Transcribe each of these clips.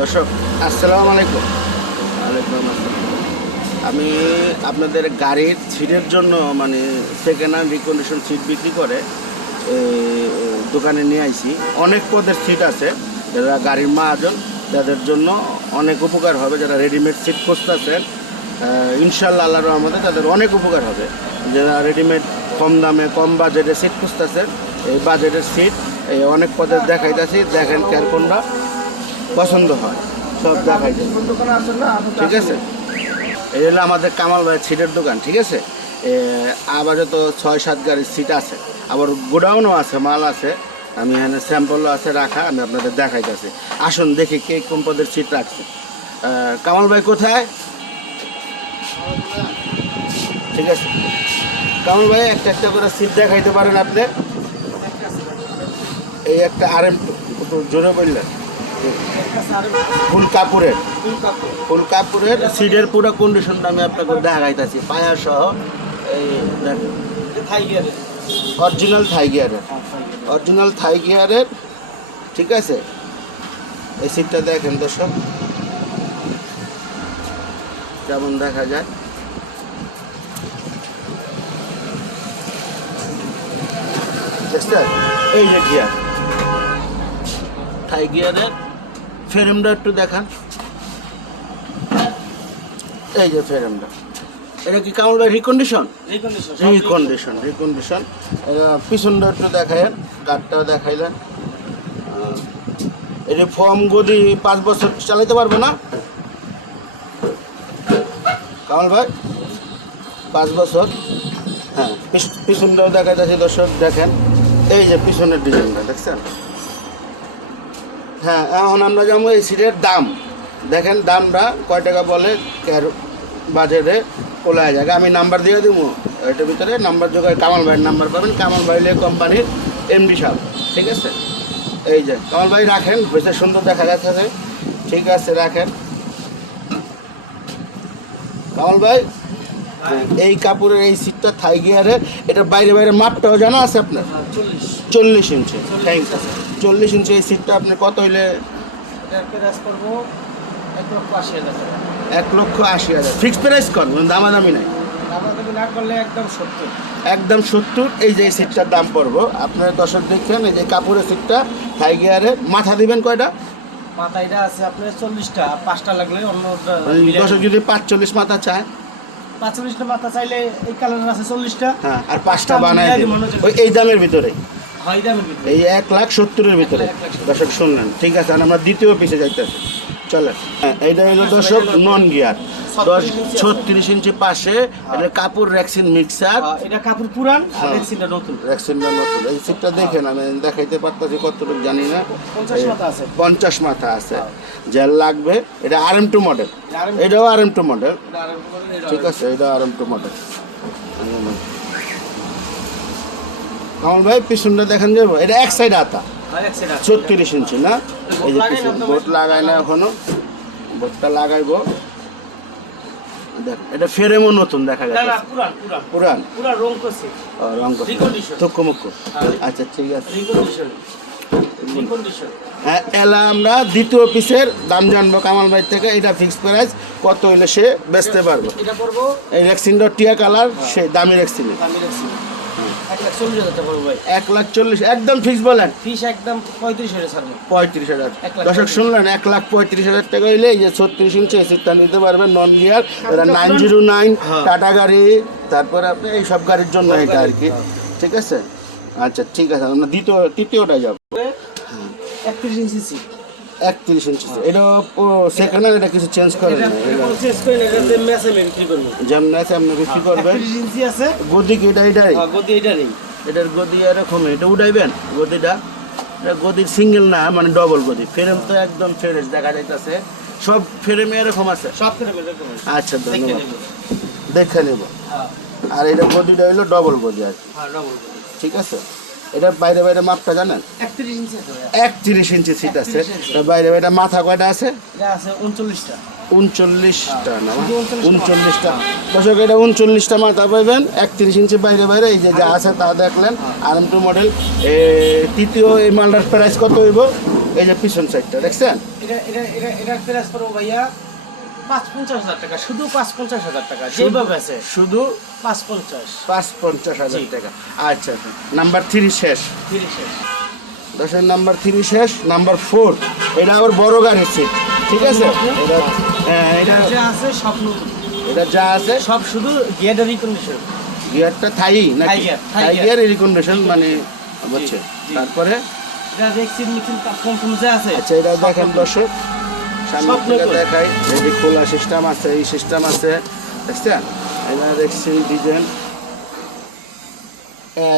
দর্শক, আসসালামু আলাইকুম। ওয়ালাইকুম আমি আপনাদের গাড়ির সিটের জন্য মানে সেকেন্ড হ্যান্ড রিকন্ডিশন সিট বিক্রি করে দোকানে নিয়ে আইছি। অনেক পদের সিট আছে, যারা গাড়ির মাহাজন, তাদের জন্য অনেক উপকার হবে। যারা রেডিমেড সিট খুঁজতেছেন ইনশাল্লাহ আল্লাহ রহমতে তাদের অনেক উপকার হবে। যারা রেডিমেড কম দামে, কম বাজেটে সিট খুঁজতেছেন, এই বাজেটের সিট অনেক পদের দেখাইতেছি। দেখেন কেয়ার কোনটা। পছন্দ হয়। সব দেখাই ঠিক আছে? এই হলো আমাদের কামাল ভাই সিটের দোকান ঠিক আছে? এ, আপাতত ছয় সাত গাড়ির সিট আছে। আবার গোডাউনও আছে মাল আছে। আমি এখানে স্যাম্পলও আছে রাখা আমি আপনাদের দেখাইতেছি। আসুন দেখি কে কোন পদের সিট রাখছে। কামাল ভাই কোথায়? ঠিক আছে। কামাল ভাই একটা একটা করে সিট দেখাইতে পারেন আপনি? এই একটা আর এম জোরে বললেন। ফুল কাপুরের ফুল কাপুরের সিডের পুরো কন্ডিশনটা আমি আপনাকে দেখাইতেছি পায়া সহ এই অরিজিনাল থাই গিয়ারের অরিজিনাল থাই গিয়ারের ঠিক আছে? এই সিটটা দেখেন দর্শক। কেমন দেখা যায়? এই যে গিয়ার। থাই গিয়ারের ফ্রেমটা একটু দেখান। এই যে ফ্রেমটা। এটা কি ভাই রিকন্ডিশন রিকন্ডিশন রিকন্ডিশন পিছনটা একটু দেখাইলেন কাঠটাও দেখাইলেন। এই ফর্ম গদি পাঁচ বছর চালাতে পারবে না? কামাল ভাই পাঁচ বছর। হ্যাঁ পিছ- পিছনটাও দেখা যাচ্ছে দর্শক দেখেন। এই যে পিছনের ডিজাইনটা দেখছেন? হ্যাঁ এখন আমরা যাব এই সিটের দাম। দেখেন দামটা কয় টাকা বলে বাজেটে কোলা জায়গা আমি নাম্বার দিয়ে দেবো। এটার ভিতরে নাম্বার যোগায় কামাল ভাইয়ের নাম্বার পাবেন। কামাল ভাই কোম্পানির এমডি সাহেব, ঠিক আছে? এই যে, কামাল ভাই রাখেন বেশ সুন্দর দেখা যাচ্ছে ঠিক আছে, রাখেন। কামাল ভাই, এই কাপড়ের এই সিটটা থাই গিয়ারে এটা বাইরে বাইরে মাপটাও জানা আছে আপনার? চল্লিশ। ইঞ্চি থ্যাংক চল্লিশ ইঞ্চি এই সিটটা আপনি কত হইলে? এক লক্ষ আশি হাজার ফিক্স প্রাইস কর দামাদামি নাই? একদম সত্তর। এই যে সিটটার দাম পড়ব। আপনার দর্শক দেখছেন এই যে কাপড়ের সিটটা থাই গিয়ারে মাথা দিবেন কয়টা? মাথাইটা আছে আপনার চল্লিশটা। পাঁচটা লাগলে অন্য মানে দর্শক যদি পাঁচচল্লিশ মাথা চায়? পাঁচচল্লিশটা মাথা চাইলে এই কালার আছে চল্লিশটা। হ্যাঁ আর পাঁচটা বানায়। ওই এই দামের ভিতরে। এই এক লাখ সত্তরের ভিতরে। দর্শক শুনলেন। ঠিক আছে আর আমরা দ্বিতীয় পিসে যাইতেছি। চলেন। হ্যাঁ, এইটা হলো দর্শক নন গিয়ার। দশ ছত্রিশ ইঞ্চি পাশে এটা কাপড় র্যাক্সিন মিক্সার। এটা কাপড় পুরান আর হ্যাঁ। ভ্যাকসিনটা নতুন। র্যাক্সিনটা নতুন। এই সিটটা দেখেন আমি দেখাইতে পারতেছি কতটুকু জানি না। পঞ্চাশ মাথা আছে। পঞ্চাশ মাথা আছে। যার লাগবে এটা আর এম টু মডেল। এটাও আর এম টু মডেল ঠিক আছে এটা আর এম টু মডেল। কামাল ভাই পিছনটা দেখেন যাব এটা এক সাইড আতা। ছত্রিশ ইঞ্চি না? এই যে পিছনে। বোট লাগাই না এখনও। বোটটা লাগাইবো। দেখ এটা ফ্রেমও নতুন দেখা না পুরান রং করছে। ও, রং করছে। Recondition. থুকু মুক্কু হ্যাঁ। আচ্ছা ঠিক আছে। হ্যাঁ এলা আমরা দ্বিতীয় পিসের দাম জানব কামাল ভাই থেকে। এটা ফিক্স প্রাইস কত হইলে সে বেচতে পারব? এই রেক্সিনটা টিয়া কালার সে দামি রেক্সিন এক লাখ চল্লিশ একদম ফিক্স বলেন। ফিক্স একদম পঁয়ত্রিশ হাজার ছাড়বেন পঁয়ত্রিশ হাজার। দর্শক শুনলেন এক লাখ পঁয়ত্রিশ হাজার টাকা এলে যে ছত্রিশ ইঞ্চি এসিটা নিতে পারবেন নন গিয়ার ওরা নাইন জিরো নাইন টাটা গাড়ি তারপরে আপনি এই সব গাড়ির জন্য এটা আর কি ঠিক আছে? আচ্ছা ঠিক আছে আমরা দ্বিতীয় তৃতীয়টা যাব। একত্রিশ ইঞ্চি সিট 31 ইঞ্চি এটা সেকেন্ড না এটা কিছু চেঞ্জ করে না চেঞ্জ করে না এটা মেসে করবেন। 31 ইঞ্চি আছে। গদি কি এটা এটাই? এটার গদি এরকম এটা উঠাইবেন গদিটা। এটা গদির সিঙ্গেল না মানে ডবল গদি। ফ্রেম তো একদম ফ্রেশ দেখা যাইতাছে। সব ফ্রেমে এরকম আছে? সব ফ্রেমে এরকম আচ্ছা ধন্যবাদ। দেখে নেব। আর এটা গদিটা হইল ডবল গদি আর হ্যাঁ ডবল গদি। ঠিক আছে? এটা বাইরে বাইরে মাপটা জানেন? একত্রিশ ইঞ্চি সিট আছে। 31 ইঞ্চি। এটা বাইরে বাইরে মাথা কয়টা আছে? উনচল্লিশটা। উনচল্লিশটা না? উনচল্লিশটা দর্শক এটা উনচল্লিশটা মাথা পাইবেন একত্রিশ ইঞ্চি বাইরে বাইরে এই যে যা আছে তা দেখলেন। আর এম টু মডেল তৃতীয় এই মালটার প্রাইস কত হইব? এই যে পিছন সাইডটা দেখছেন? এটা এটা এটা প্রাইস পড়ব ভাইয়া? পাঁচ পঞ্চাশ হাজার টাকা শুধু পাঁচ পঞ্চাশ হাজার টাকা যেভাবে আছে। শুধু পাঁচ পঞ্চাশ। পাঁচ পঞ্চাশ হাজার টাকা। আচ্ছা আচ্ছা। নাম্বার থ্রি শেষ। তিরিশে দশের নাম্বার থ্রি শেষ নাম্বার ফোর। এটা আবার বড় গাড়ির সিট ঠিক আছে? এটা হ্যাঁ এটা যে আছে সব এটা যা আছে? সব শুধু গিয়ারের রিকন্ডিশন গিয়ারটা থাই নাকি? থাই গিয়ার, রিকন্ডিশন মানে হচ্ছে। তারপরে? এটা রেক্সিন মিক্সিন কম কম যে আছে। আচ্ছা এটা দেখেন দর্শক। সামনে। দেখাই। এই যে খোলা সিস্টেম আছে এই সিস্টেম আছে। দেখছেন? এটা দেখছি ডিজাইন।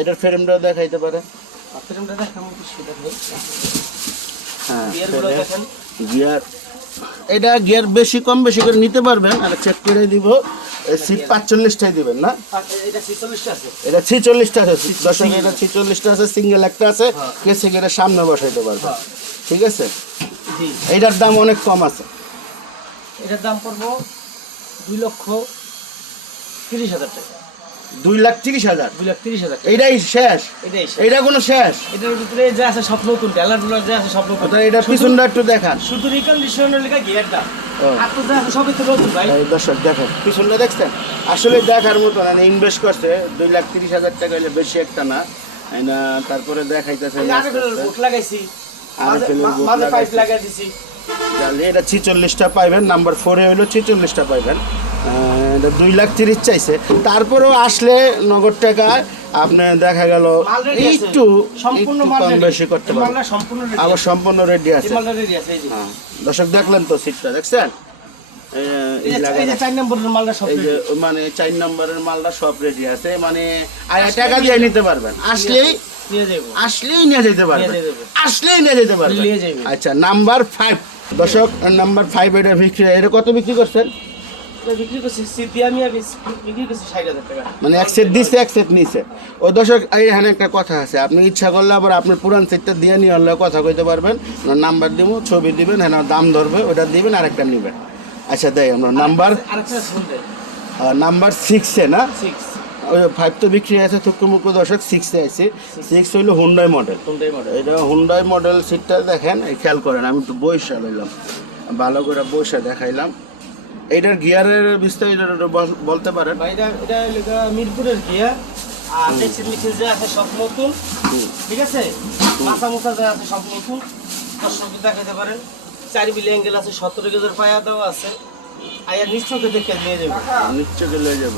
এটার ফ্রেমটাও দেখাইতে পারে। দেখাম কি হ্যাঁ গিয়ার এটা গিয়ার বেশি কম বেশি করে নিতে পারবেন। আর চেক করে দিব। সিট পাঁচচল্লিশটাই দিবেন না? এটা ছিচল্লিশটা আছে। ছিচল্লিশটা আছে। দর্শক এটা ছিচল্লিশটা আছে সিঙ্গেল একটা আছে। হ্যাঁ। কেসে গেলে সামনে বসাইতে পারবেন। হ্যাঁ। ঠিক আছে? এইটার দাম অনেক কম আছে। এটার দাম পড়ব দুই লক্ষ তিরিশ হাজার টাকা। দুই লাখ তিরিশ হাজার। দুই লাখ তিরিশ হাজার টাকা। এইটাই শেষ। এটাই। এইটা কোনো শেষ। এটার ভিতরে যে আছে সব নতুন ডেলার ডুলার যে আছে সব নতুন। এটা পিছনটা একটু দেখান। শুধু রিকন্ডিশনের লেখা নতুন ভাই। দর্শক দেখেন পিছনটা দেখছেন? আসলে দেখার মতো না ইনভেস্ট করছে দুই লাখ তিরিশ হাজার টাকা হলে বেশি একটা না। তারপরে দেখাইতেছে লাগাইছি। মাঝে- পাইপ। দিছি। এটা ছিচল্লিশটা পাইবেন নাম্বার ফোরে হইল ছিচল্লিশটা পাইবেন। এটা দুই লাখ তিরিশ চাইছে। তারপরেও আসলে নগদ টাকায় আপনার দেখা গেল একটু সম্পূর্ণ কম বেশি করতে সম্পূর্ণ আবার সম্পূর্ণ রেডি আছে। হ্যাঁ। দর্শক দেখলেন তো সিটটা দেখছেন। মানে চার নম্বরের মালটা সব রেডি আছে। মানে টাকা দিয়ে নিতে পারবেন। আসলেই আসলেই নিয়ে যেতে যেতে আসলেই নিয়ে যেতে যাবে। আচ্ছা নাম্বার ফাইভ দর্শক নাম্বার ফাইভ এটা বিক্রি এটা কত বিক্রি করছেন? মানে এক সেট দিছে এক সেট নিছে। ও দর্শক এই এখানে একটা কথা আছে। আপনি ইচ্ছা করলে আবার আপনি পুরান সেটটা দিয়ে নিয়ে হলে কথা কইতে পারবেন। নাম্বার দিব ছবি দিবেন হ্যাঁ দাম ধরবে ওটা দিবেন আরেকটা নেবেন। আচ্ছা দেয় আমরা নাম্বার নাম্বার সিক্সে না? সিক্স ফাইভ তো বিক্রি আছে থুকুমুকু দর্শক সিক্সে আছে। সিক্স হইল হুন্ডাই মডেল এটা হুন্ডাই মডেল সিটটা দেখেন এই খেয়াল করেন আমি একটু বৈশা লইলাম ভালো করে বৈশা দেখাইলাম। এইটার গিয়ারের বিস্তারিত বলতে পারেন? এটা এটা মিরপুরের গিয়ার। আর দেখছেন নিচে যে আছে সব নতুন। ঠিক আছে? মাথা মুথা যা আছে সব নতুন। দর্শককে দেখাতে পারেন। চারি বিলি অ্যাঙ্গেল আছে সতেরো গেজের পায়া দেওয়া আছে। আয়া নিশ্চয়কে দেখে নিয়ে যাব। নিশ্চয়ই লয়ে যাব।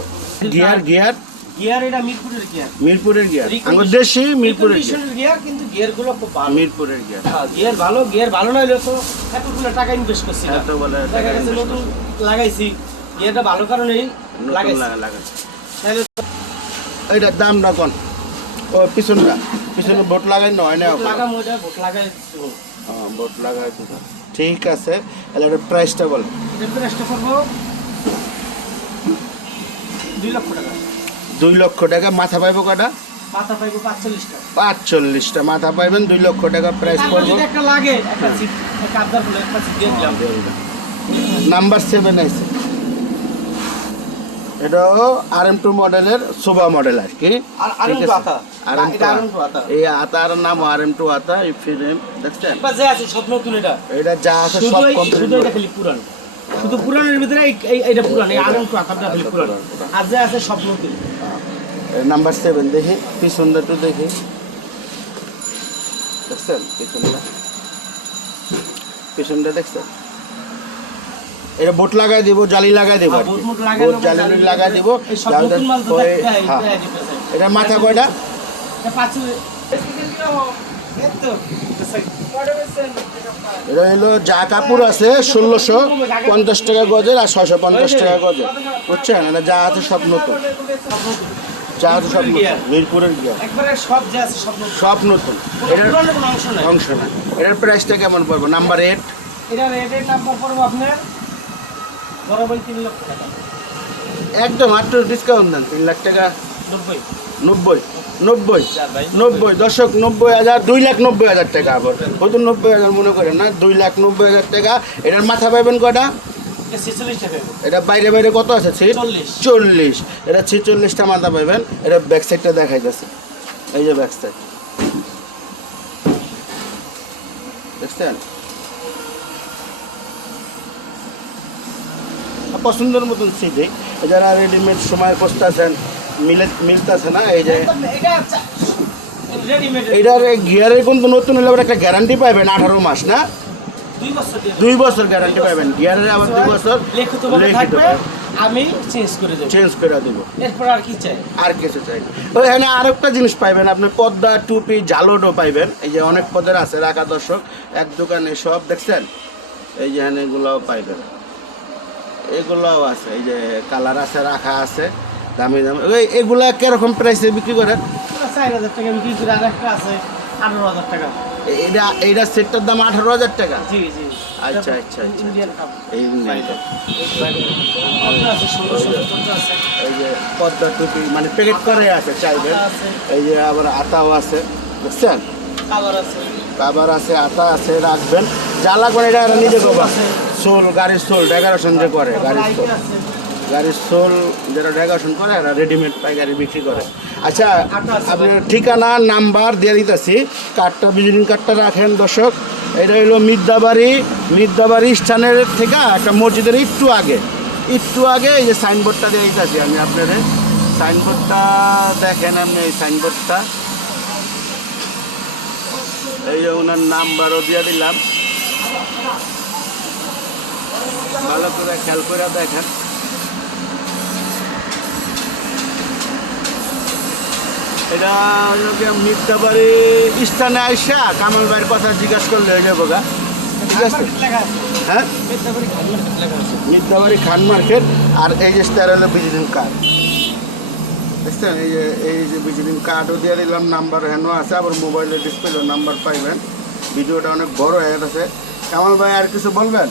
Gear gear? গিয়ার এটা মিরপুরের গিয়ার মিরপুরের গিয়ার আমার দেশি মিরপুরের গিয়ার কিন্তু গিয়ারগুলো খুব ভালো। মিরপুরের গিয়ার হ্যাঁ, গিয়ার ভালো গিয়ার ভালো নইলে তো এতগুলো টাকা ইনভেস্ট করছি না। এত বলে টাকা নতুন লাগাইছি। গিয়ারটা ভালো কারণেই নতুন লাগাইছি। লাগা তাহলে দাম না কোন? ও পিছনটা। পিছনে বোট লাগাই নয় না ভোট লাগা মজা ভোট লাগাই। বোট লাগাই ঠিক আছে তাহলে এটার প্রাইসটা বল এটার প্রাইসটা করব দুই লক্ষ টাকা। দুই লক্ষ টাকা মাথা পাইবো কটা পাঁচচল্লিশটা। মাথা পাইবেন দুই লক্ষ টাকা প্রাইস পড়ব নাম্বার সেভেন আছে। এটাও আর এম টু মডেলের শোভা মডেল আর কি আর আর ঠিক একটু আছে? আতা RM2 এটা আর এই আতার নাম আর এম টু আতা দেখছেন? সব নতুন এটা। এটা যা আছে সব কমপ্লিট শুধু খালি পুরান। শুধু পুরানের ভিতরে এই- এই- এইটা পুরান এই আর একটু আতাটা খালি পুরান। আর যে আছে সব নতুন। নাম্বার সেভেন দেখি। পিছনটা একটু দেখি। দেখছেন? পিছনটা পিছনটা দেখছেন? এটা বোট লাগাই দিব জালি লাগাই দিব হ্যাঁ, বোট জালি লাগাই দিব হয়ে-। এটা মাথা কয়টা? এটা হলো যা কাপড় আছে ষোলোশো পঞ্চাশ টাকা গজের আর ছশো পঞ্চাশ টাকা গজের। বুঝছেন? এটা যা আছে সব নতুন। আছে সব মিরপুরের গিয়া একবারে সব যে আছে সব নতুন। সব নতুন। কোনো এটার অংশ নাই। অংশ না এটার প্রাইসটা কেমন পড়ব? নাম্বার এইট এটা রেটের নাম্বার পড়ব আপনার বরাবর তিন লক্ষ টাকা। একদম মাত্র ডিসকাউন্ট দেন তিন লাখ টাকা। নব্বই। নব্বই। নব্বই। নব্বই। দশক নব্বই হাজার দুই লাখ নব্বই হাজার টাকা আবার। হয়তো নব্বই হাজার মনে করেন না দুই লাখ নব্বই হাজার টাকা। এটার মাথা পাইবেন কটা? এটা বাইরে বাইরে কত আছে সিট চল্লিশ এটা ছেচল্লিশটা মাথা পাইবেন এটা ব্যাক সাইডটা দেখাই যাচ্ছে এই যে ব্যাক সাইড দেখছেন পছন্দের মতন সিটে যারা রেডিমেড সময় করতেছেন মিলে মিলতেছে না এই যে এটার গিয়ারের কিন্তু নতুন হলে একটা গ্যারান্টি পাবেন আঠারো মাস না দুই বছর গ্যারান্টি পাবেন। গিয়ারের আবার দুই বছর থাকবে আমি চেঞ্জ করে দেবো। চেঞ্জ করে দেবো। এরপর আর কি চাই? আর কিছু চাই না। ওইখানে আরেকটা জিনিস পাইবেন আপনি পদ্মা টুপি জালোডও পাইবেন। এই যে অনেক পদের আছে রাখা দর্শক এক দোকানে সব দেখছেন? এই যে এখানে এগুলোও পাইবেন। এগুলোও আছে এই যে কালার আছে রাখা আছে দামি দামি। ওই এগুলা কীরকম প্রাইসে বিক্রি করেন? চার হাজার টাকা বিক্রি করে। আর একটা আছে আঠারো হাজার টাকা। এটা এইটা সেটটার দাম আঠারো হাজার টাকা। জি জি। আচ্ছা, আচ্ছা, আচ্ছা। এই আছে এই যে পদ্মা টুপি মানে প্যাকেট করে আছে চাইবেন এই যে আবার আতাও আছে বুঝছেন? কাবার আছে। আটা আছে রাখবেন। যা লাগবে এটা নিজে করবা। সোল গাড়ির সোল ডেকোরেশন যে করে গাড়ির সোল। গাড়ির সোল যেটা ডেকোরেশন করে এরা রেডিমেড পাইকারি বিক্রি করে। আচ্ছা আটা আছে আপনি ঠিকানা, নাম্বার দিয়ে দিতেছি। কার্ডটা ভিজিটিং কার্ডটা রাখেন দর্শক। এটা হলো মিদ্যাবাড়ি মিদ্যাবাড়ি স্থানের থেকে একটা মসজিদের একটু আগে। একটু আগে এই যে সাইনবোর্ডটা দিয়ে দিতেছি আমি আপনাদের। সাইনবোর্ডটা দেখেন আপনি এই সাইনবোর্ডটা এই যে ওনার নাম্বারও দিয়ে দিলাম। ভালো করে খেয়াল করে দেখেন। এটা মিথ্যাবাড়ি স্থানে আইসা কামাল ভাইয়ের কথা জিজ্ঞাসা করলে হয়ে যাব গা। ঠিক আছে? হ্যাঁ? মিথ্যাবাড়ি খালি লেখা আছে। মিথ্যাবাড়ি খান মার্কেট আর এই যে স্টার হলো ভিজিটিং কার্ড। বুঝছেন? এই যে এই যে ভিজিটিং কার্ডও দিয়ে দিলাম নাম্বার হেন আছে আবার মোবাইলের ডিসপ্লেও নাম্বার পাইবেন। ভিডিওটা অনেক বড় হয়ে গেছে। কামাল ভাই আর কিছু বলবেন?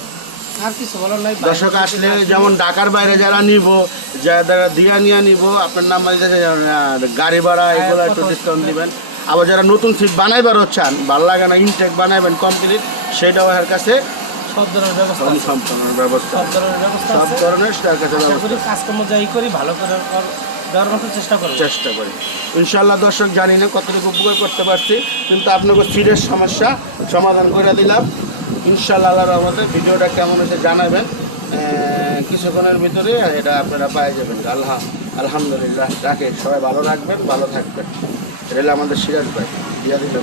দর্শক আসলে যেমন ঢাকার বাইরে যারা নিব যারা দিয়া নিয়ে নিব আপনার নাম গাড়ি ভাড়া এগুলো একটু ডিসকাউন্ট দিবেন। আবার যারা নতুন সিট বানাইবার চান ভালো লাগে না ইনটেক বানাইবেন কমপ্লিট সেটাও এর কাছে সব ধরনের ব্যবস্থা সব ধরনের ব্যবস্থা সব ধরনের তার কাছে কাজকর্ম যাই করি ভালো করে কর- দেওয়ার মতো চেষ্টা চেষ্টা করি। ইনশাল্লাহ দর্শক জানি না কতটুকু উপকার করতে পারছি কিন্তু আপনাকে সিরিয়াস সমস্যা সমাধান করে দিলাম। ইনশাল্লাহ আল্লাহ রহমতে ভিডিওটা কেমন হয়েছে জানাবেন। কিছুক্ষণের ভিতরে এটা আপনারা পাই যাবেন। আল্লাহ আলহামদুলিল্লাহ, রাখে। সবাই ভালো রাখবেন ভালো থাকবেন। এটা আমাদের সিরাজ ভাই দিয়া দিল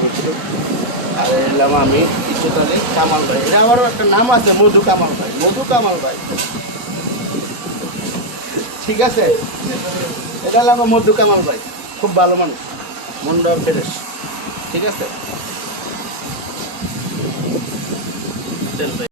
আর এলাম আমি ইচ্ছুতালি কামাল ভাই। এটা আমারও একটা নাম আছে, মধু কামাল ভাই, মধু কামাল ভাই। ঠিক আছে? এটা হলো আমার মধু কামাল ভাই, খুব ভালো মানুষ মন্ডল ফেরেস ঠিক আছে? little bit.